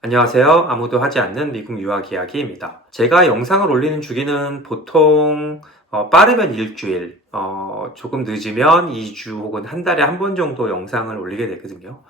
안녕하세요. 아무도 하지 않는 미국 유학 이야기입니다. 제가 영상을 올리는 주기는 보통 빠르면 일주일, 조금 늦으면 2주 혹은 한 달에 한 번 정도 영상을 올리게 되거든요.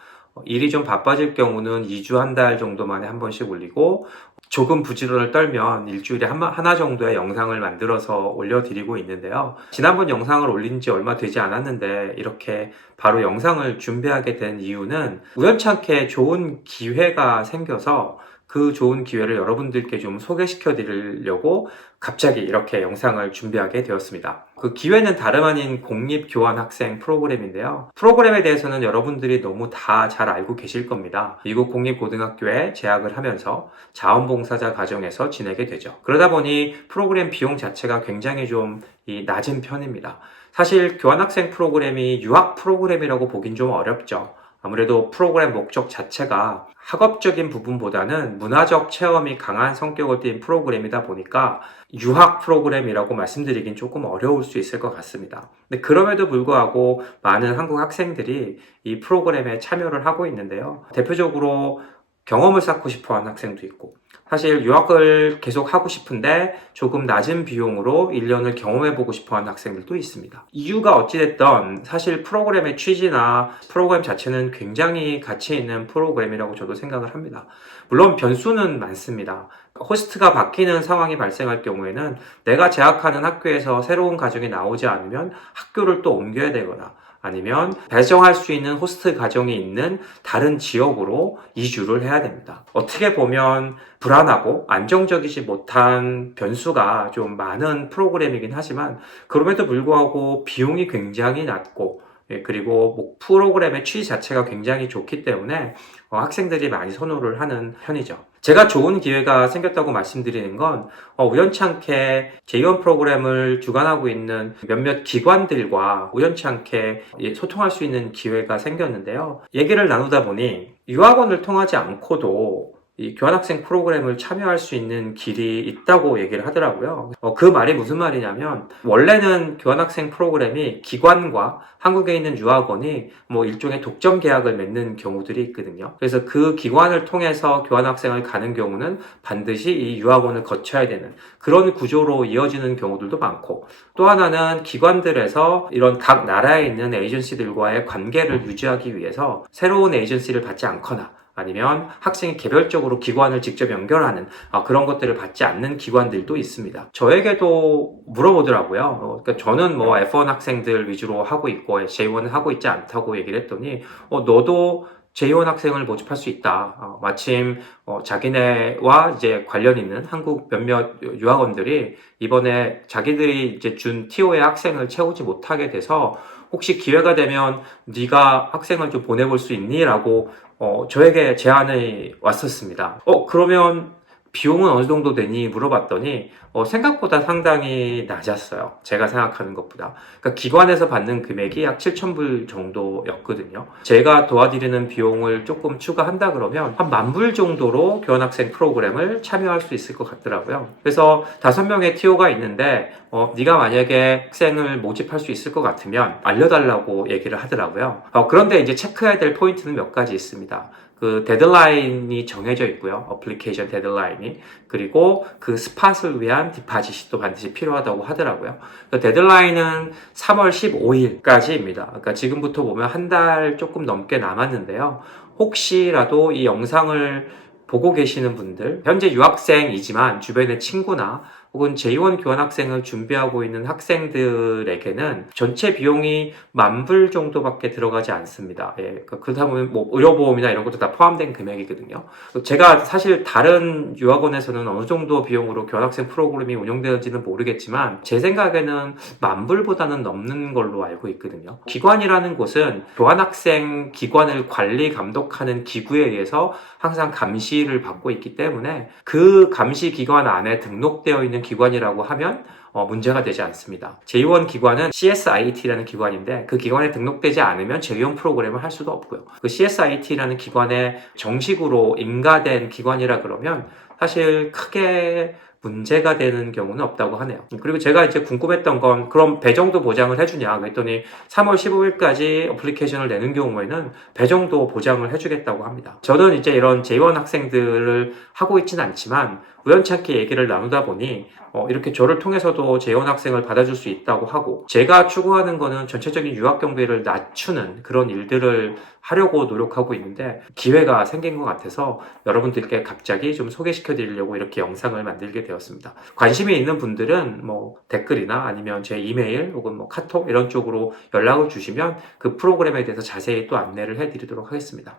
일이 좀 바빠질 경우는 2주 한 달 정도 만에 한 번씩 올리고, 조금 부지런을 떨면 일주일에 하나 정도의 영상을 만들어서 올려드리고 있는데요. 지난번 영상을 올린 지 얼마 되지 않았는데 이렇게 바로 영상을 준비하게 된 이유는 우연찮게 좋은 기회가 생겨서 그 좋은 기회를 여러분들께 좀 소개시켜 드리려고 갑자기 이렇게 영상을 준비하게 되었습니다. 그 기회는 다름 아닌 공립교환학생 프로그램인데요. 프로그램에 대해서는 여러분들이 너무 다 잘 알고 계실 겁니다. 미국 공립고등학교에 재학을 하면서 자원봉사자 과정에서 지내게 되죠. 그러다 보니 프로그램 비용 자체가 굉장히 좀 낮은 편입니다. 사실 교환학생 프로그램이 유학 프로그램이라고 보긴 좀 어렵죠. 아무래도 프로그램 목적 자체가 학업적인 부분보다는 문화적 체험이 강한 성격을 띈 프로그램이다 보니까 유학 프로그램이라고 말씀드리긴 조금 어려울 수 있을 것 같습니다. 근데 그럼에도 불구하고 많은 한국 학생들이 이 프로그램에 참여를 하고 있는데요. 대표적으로 경험을 쌓고 싶어 하는 학생도 있고, 사실 유학을 계속 하고 싶은데 조금 낮은 비용으로 1년을 경험해보고 싶어 하는 학생들도 있습니다. 이유가 어찌됐든 사실 프로그램의 취지나 프로그램 자체는 굉장히 가치 있는 프로그램이라고 저도 생각을 합니다. 물론 변수는 많습니다. 호스트가 바뀌는 상황이 발생할 경우에는 내가 재학하는 학교에서 새로운 가정이 나오지 않으면 학교를 또 옮겨야 되거나, 아니면 배정할 수 있는 호스트 가정이 있는 다른 지역으로 이주를 해야 됩니다. 어떻게 보면 불안하고 안정적이지 못한 변수가 좀 많은 프로그램이긴 하지만, 그럼에도 불구하고 비용이 굉장히 낮고, 그리고 프로그램의 취지 자체가 굉장히 좋기 때문에 학생들이 많이 선호를 하는 편이죠. 제가 좋은 기회가 생겼다고 말씀드리는 건 우연찮게 J1 프로그램을 주관하고 있는 몇몇 기관들과 우연찮게 소통할 수 있는 기회가 생겼는데요. 얘기를 나누다 보니 유학원을 통하지 않고도 이 교환학생 프로그램을 참여할 수 있는 길이 있다고 얘기를 하더라고요. 그 말이 무슨 말이냐면, 원래는 교환학생 프로그램이 기관과 한국에 있는 유학원이 일종의 독점 계약을 맺는 경우들이 있거든요. 그래서 그 기관을 통해서 교환학생을 가는 경우는 반드시 이 유학원을 거쳐야 되는 그런 구조로 이어지는 경우들도 많고, 또 하나는 기관들에서 이런 각 나라에 있는 에이전시들과의 관계를 유지하기 위해서 새로운 에이전시를 받지 않거나, 아니면 학생이 개별적으로 기관을 직접 연결하는 그런 것들을 받지 않는 기관들도 있습니다. 저에게도 물어보더라고요. 그러니까 저는 F1 학생들 위주로 하고 있고 J1을 하고 있지 않다고 얘기를 했더니 너도 J1 학생을 모집할 수 있다. 마침 자기네와 이제 관련 있는 한국 몇몇 유학원들이 이번에 자기들이 이제 준 TO의 학생을 채우지 못하게 돼서 혹시 기회가 되면 네가 학생을 좀 보내볼 수 있니? 라고 저에게 제안이 왔었습니다. 그러면 비용은 어느 정도 되니? 물어봤더니 생각보다 상당히 낮았어요. 제가 생각하는 것보다. 그러니까 기관에서 받는 금액이 약 7,000불 정도였거든요. 제가 도와드리는 비용을 조금 추가한다 그러면 한 10,000불 정도로 교환학생 프로그램을 참여할 수 있을 것 같더라고요. 그래서 5명의 TO가 있는데 네가 만약에 학생을 모집할 수 있을 것 같으면 알려달라고 얘기를 하더라고요. 그런데 이제 체크해야 될 포인트는 몇 가지 있습니다. 그 데드라인이 정해져 있고요. 어플리케이션 데드라인이. 그리고 그 스팟을 위한 디파짓이 또 반드시 필요하다고 하더라고요. 그 데드라인은 3월 15일까지입니다. 그러니까 지금부터 보면 한 달 조금 넘게 남았는데요. 혹시라도 이 영상을 보고 계시는 분들, 현재 유학생이지만 주변의 친구나 혹은 J1 교환학생을 준비하고 있는 학생들에게는 전체 비용이 10,000불 정도밖에 들어가지 않습니다. 그러다 보면 의료보험이나 이런 것도 다 포함된 금액이거든요. 제가 사실 다른 유학원에서는 어느 정도 비용으로 교환학생 프로그램이 운영되는지는 모르겠지만 제 생각에는 10,000불보다는 넘는 걸로 알고 있거든요. 기관이라는 곳은 교환학생 기관을 관리 감독하는 기구에 의해서 항상 감시를 받고 있기 때문에 그 감시 기관 안에 등록되어 있는 기관이라고 하면 문제가 되지 않습니다. J1 기관은 CSIT라는 기관인데 그 기관에 등록되지 않으면 J1 프로그램을 할 수도 없고요. 그 CSIT라는 기관에 정식으로 인가된 기관이라 그러면 사실 크게 문제가 되는 경우는 없다고 하네요. 그리고 제가 이제 궁금했던 건 그럼 배정도 보장을 해주냐 그랬더니 3월 15일까지 어플리케이션을 내는 경우에는 배정도 보장을 해주겠다고 합니다. 저는 이제 이런 J1 학생들을 하고 있지는 않지만 우연찮게 얘기를 나누다 보니 이렇게 저를 통해서도 J1 학생을 받아줄 수 있다고 하고, 제가 추구하는 거는 전체적인 유학 경비를 낮추는 그런 일들을 하려고 노력하고 있는데 기회가 생긴 것 같아서 여러분들께 갑자기 좀 소개시켜 드리려고 이렇게 영상을 만들게 되었습니다. 관심이 있는 분들은 뭐 댓글이나 아니면 제 이메일 혹은 뭐 카톡 이런 쪽으로 연락을 주시면 그 프로그램에 대해서 자세히 또 안내를 해 드리도록 하겠습니다.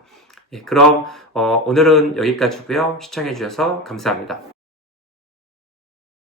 예, 그럼 오늘은 여기까지고요. 시청해 주셔서 감사합니다.